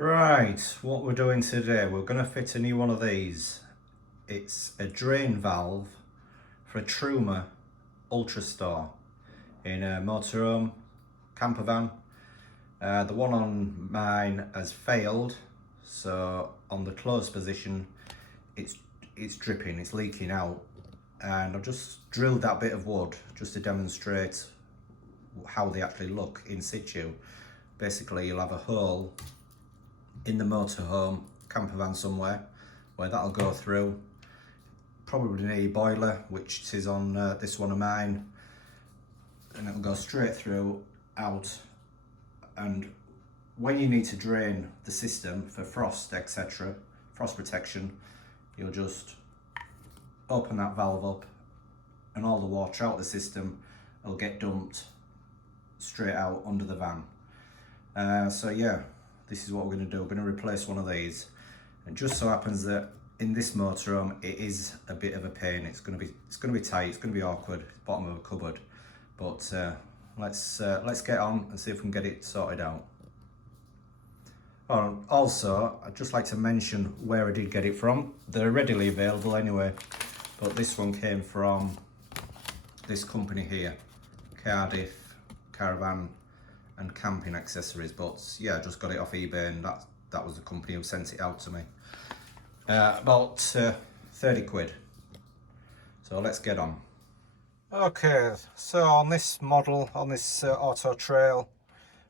Right, what we're doing today, we're going to fit a new one of these. It's a drain valve for a Truma Ultrastore in a motorhome, camper van. The one on mine has failed, so on the closed position it's dripping, it's leaking out, and I've just drilled that bit of wood just to demonstrate how they actually look in situ. Basically, you'll have a hole in the motorhome, camper van somewhere, where that'll go through, probably near your boiler, which it is on this one of mine, and it'll go straight through out. And when you need to drain the system for frost, etc., frost protection, you'll just open that valve up and all the water out of the system will get dumped straight out under the van. So yeah, this is what we're going to do. We're going to replace one of these. And just so happens that in this motorhome it is a bit of a pain. It's going to be tight, it's going to be awkward, bottom of a cupboard. But let's get on and see if we can get it sorted out. Also, I'd just like to mention where I did get it from. They're readily available anyway, but this one came from this company here, Cardiff Caravan and Camping Accessories. But yeah, I just got it off eBay, and that was the company who sent it out to me. About 30 quid. So let's get on. Okay, so on this model, on this Auto Trail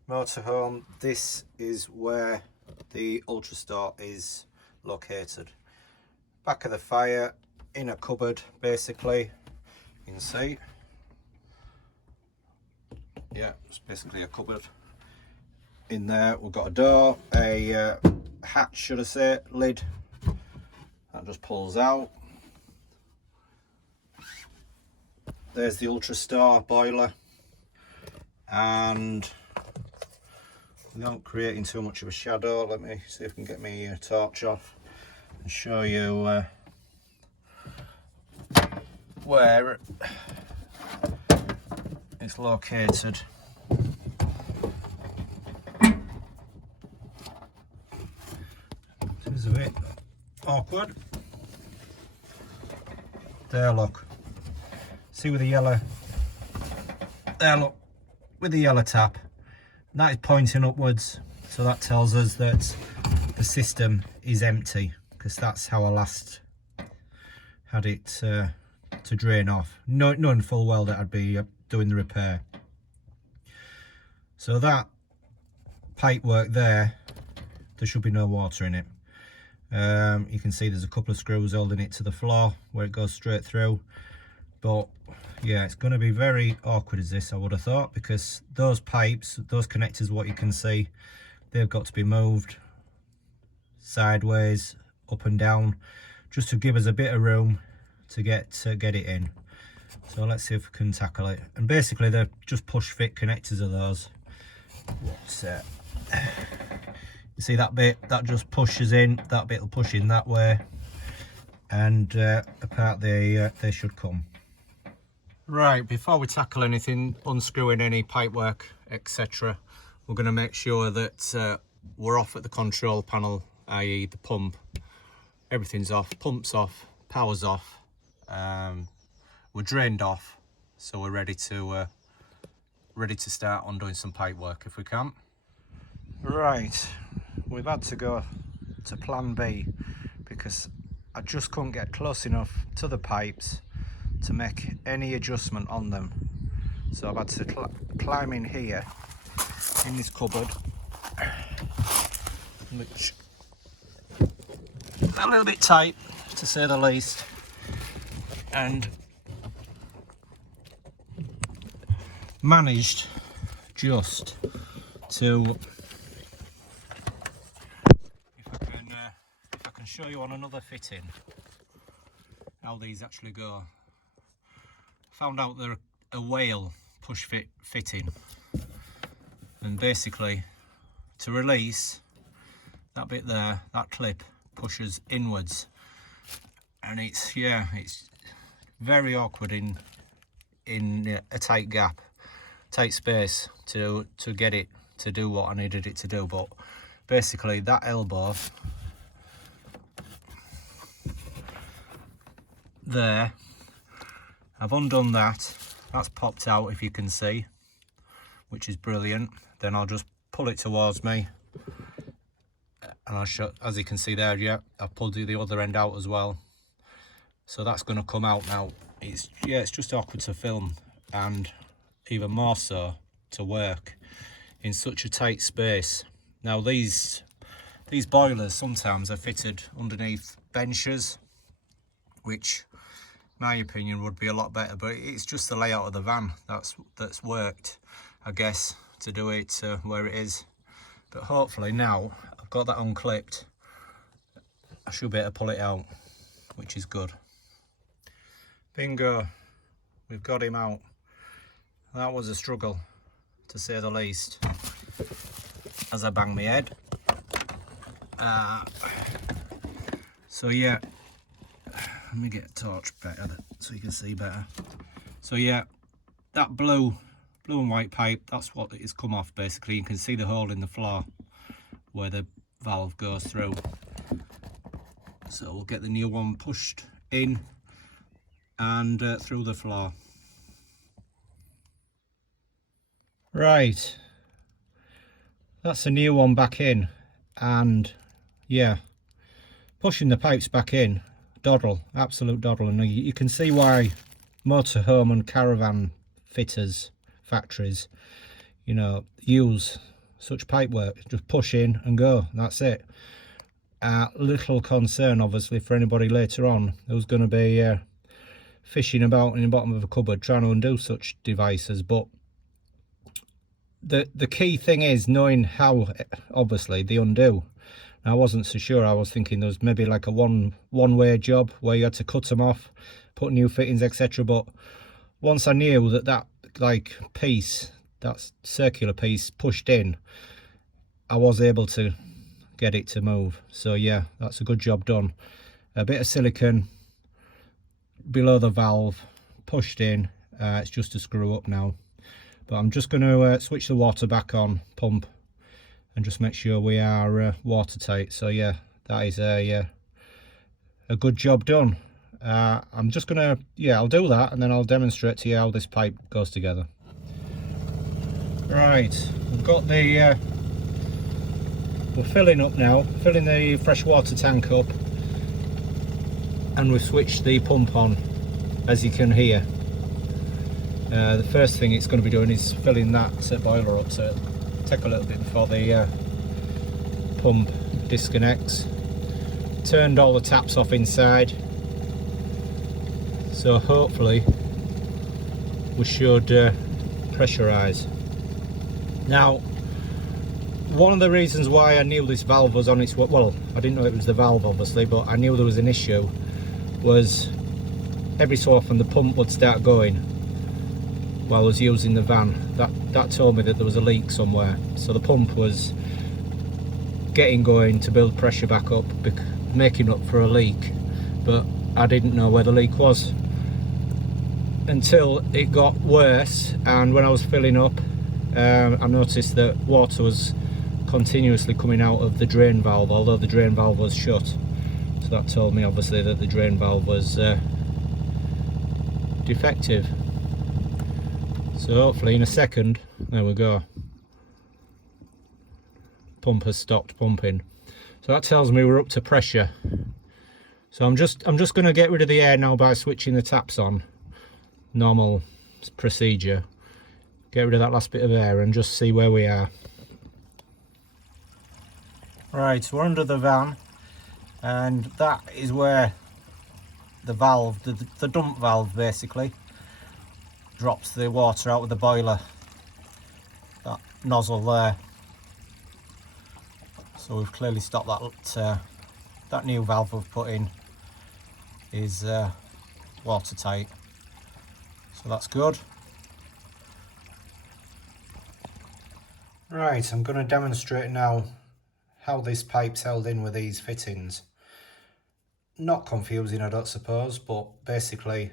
motorhome, this is where the Ultrastore is located. Back of the fire, in a cupboard basically, you can see. Yeah, it's basically a cupboard. In there we've got a door, a hatch should I say, lid, that just pulls out. There's the Ultrastore boiler, and without creating too much of a shadow, let me see if I can get my torch off and show you where it's located. This is a bit awkward. There, look. See with the yellow, there look, with the yellow tap, that is pointing upwards, so that tells us that the system is empty, because that's how I last had it to drain off, knowing full well that I'd be doing the repair. So that pipe work there should be no water in it. You can see there's a couple of screws holding it to the floor where it goes straight through. But yeah, it's going to be very awkward as this, I would have thought, because those pipes, those connectors, what you can see, they've got to be moved sideways, up and down, just to give us a bit of room to get it in. So let's see if we can tackle it. And basically they're just push fit connectors of those. What's it? You see that bit, that just pushes in, that bit will push in that way, and apart they should come. Right, before we tackle anything, unscrewing any pipework, etc., we're going to make sure that we're off at the control panel, i.e. the pump. Everything's off, pump's off, power's off, we're drained off, so we're ready to start on doing some pipework if we can. Right, we've had to go to plan B because I just couldn't get close enough to the pipes to make any adjustment on them, so I've had to climb in here in this cupboard, which is a little bit tight to say the least, and managed just to, if I can show you on another fitting how these actually go. Found out they're a whale push fit fitting, and basically to release that bit there, that clip pushes inwards, and it's very awkward in a tight gap, tight space to get it to do what I needed it to do. But basically that elbow there, I've undone that. That's popped out, if you can see, which is brilliant. Then I'll just pull it towards me, and I'll show, as you can see there, yeah, I've pulled the other end out as well. So that's going to come out now. It's just awkward to film, and even more so to work in such a tight space. Now these boilers sometimes are fitted underneath benches, which my opinion would be a lot better, but it's just the layout of the van that's worked, I guess, to do it where it is. But hopefully now I've got that unclipped, I should be able to pull it out, which is good. Bingo, we've got him out. That was a struggle, to say the least, as I bang my head. So yeah, let me get a torch better so you can see better. So yeah, that blue and white pipe, that's what it's come off basically. You can see the hole in the floor where the valve goes through. So we'll get the new one pushed in and through the floor. Right, that's a new one back in, and yeah, pushing the pipes back in, doddle, absolute doddle. And you can see why motorhome and caravan fitters, factories, you know, use such pipe work. Just push in and go, that's it. Little concern obviously for anybody later on who's going to be fishing about in the bottom of a cupboard trying to undo such devices. But the key thing is knowing how, obviously, they undo. I wasn't so sure. I was thinking there was maybe like a one-way job where you had to cut them off, put new fittings, etc. But once I knew that like piece, that circular piece pushed in, I was able to get it to move. So yeah, that's a good job done. A bit of silicone below the valve, pushed in. It's just a screw up now. But I'm just going to switch the water back on, pump, and just make sure we are watertight. So yeah, that is a good job done. I'm just going to, yeah, I'll do that and then I'll demonstrate to you how this pipe goes together. Right, we've got the, we're filling up now, filling the freshwater tank up, and we've switched the pump on, as you can hear. The first thing it's going to be doing is filling that boiler up, so it'll take a little bit before the pump disconnects. Turned all the taps off inside, so hopefully we should pressurise. Now, one of the reasons why I knew this valve was on its way, well, I didn't know it was the valve obviously, but I knew there was an issue, was every so often the pump would start going while I was using the van. That told me that there was a leak somewhere. So the pump was getting going to build pressure back up, making up for a leak, but I didn't know where the leak was until it got worse. And when I was filling up, I noticed that water was continuously coming out of the drain valve, although the drain valve was shut. So that told me obviously that the drain valve was defective. So hopefully in a second, there we go, pump has stopped pumping. So that tells me we're up to pressure. So I'm just going to get rid of the air now by switching the taps on. Normal procedure. Get rid of that last bit of air and just see where we are. Right, so we're under the van, and that is where the valve, the dump valve basically, drops the water out of the boiler. That nozzle there. So we've clearly stopped that. That new valve we've put in is watertight, so that's good. Right, I'm going to demonstrate now how this pipe's held in with these fittings. Not confusing, I don't suppose, but basically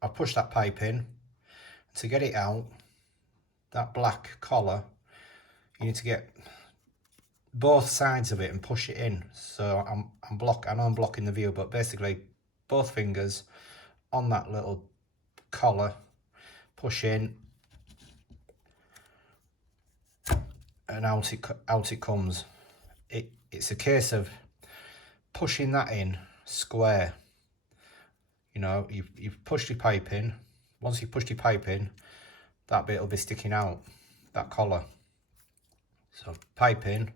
I push that pipe in. To get it out, that black collar, you need to get both sides of it and push it in. So I know I'm blocking the view, but basically both fingers on that little collar, push in, and out it comes. It's a case of pushing that in square. You know, you've pushed your pipe in. Once you've pushed your pipe in, that bit will be sticking out, that collar. So pipe in,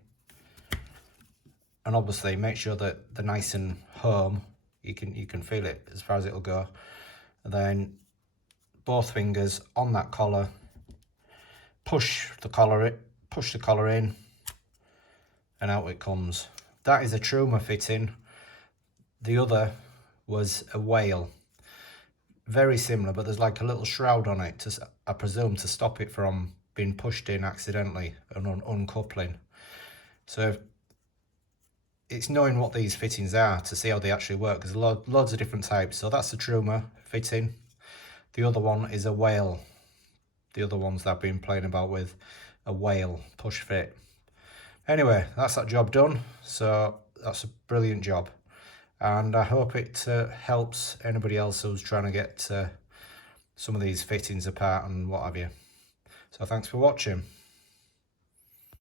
and obviously make sure that they're nice and firm. You can feel it as far as it'll go. And then both fingers on that collar, push the collar in, and out it comes. That is a Truma fitting. The other was a whale. Very similar, but there's like a little shroud on it, I presume, to stop it from being pushed in accidentally and uncoupling. So it's knowing what these fittings are to see how they actually work. There's loads of different types. So that's the Truma fitting. The other one is a whale. The other ones that I've been playing about with, a whale push fit. Anyway, that's that job done. So that's a brilliant job. And I hope it helps anybody else who's trying to get some of these fittings apart and what have you. So thanks for watching.